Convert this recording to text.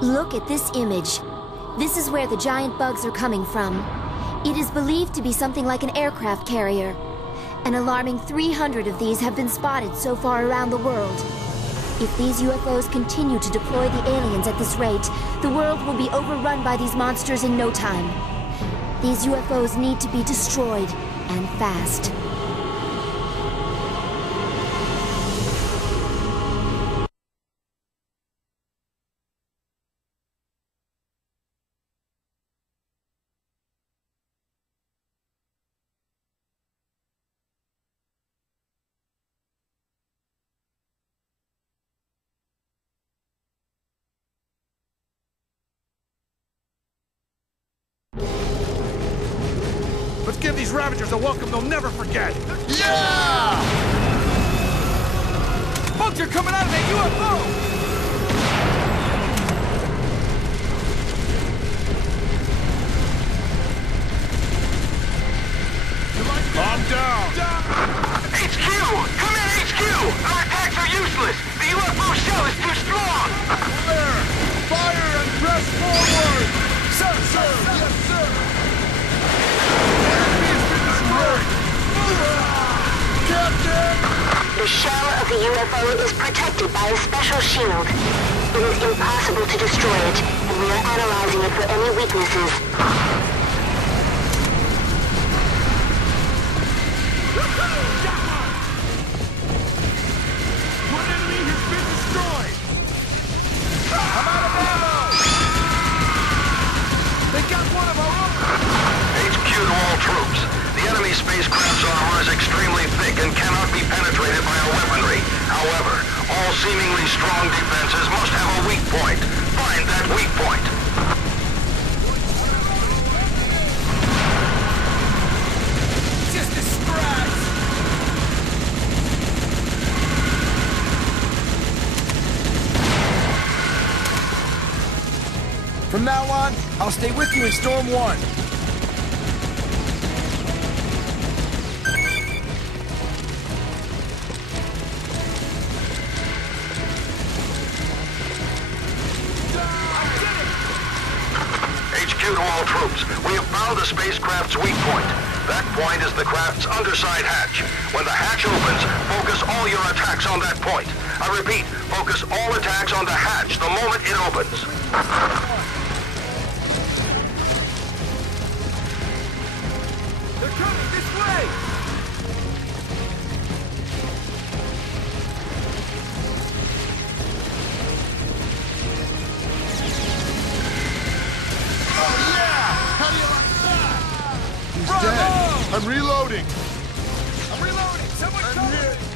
Look at this image. This is where the giant bugs are coming from. It is believed to be something like an aircraft carrier. An alarming 300 of these have been spotted so far around the world. If these UFOs continue to deploy the aliens at this rate, the world will be overrun by these monsters in no time. These UFOs need to be destroyed, and fast. Let's give these Ravagers a welcome they'll never forget! Yeah! Bugs are coming out of that UFO! Calm down! HQ! Come in, HQ! Our attacks are useless! The UFO shell is too strong! There! Fire and press forward! Sir, sir! Yes, sir! The shell of the UFO is protected by a special shield. It is impossible to destroy it, and we are analyzing it for any weaknesses. One enemy has been destroyed! I'm out of ammo! They got one of our own! HQ to all troops. The enemy spacecraft's armor is extremely thick and cannot be penetrated by our weaponry. However, all seemingly strong defenses must have a weak point. Find that weak point. Just a scratch! From now on, I'll stay with you in Storm 1. HQ to all troops. We have found the spacecraft's weak point. That point is the craft's underside hatch. When the hatch opens, focus all your attacks on that point. I repeat, focus all attacks on the hatch the moment it opens. They're coming this way! Oh yeah! How do you like that? He's dead. I'm reloading. I'm reloading! Someone cover me!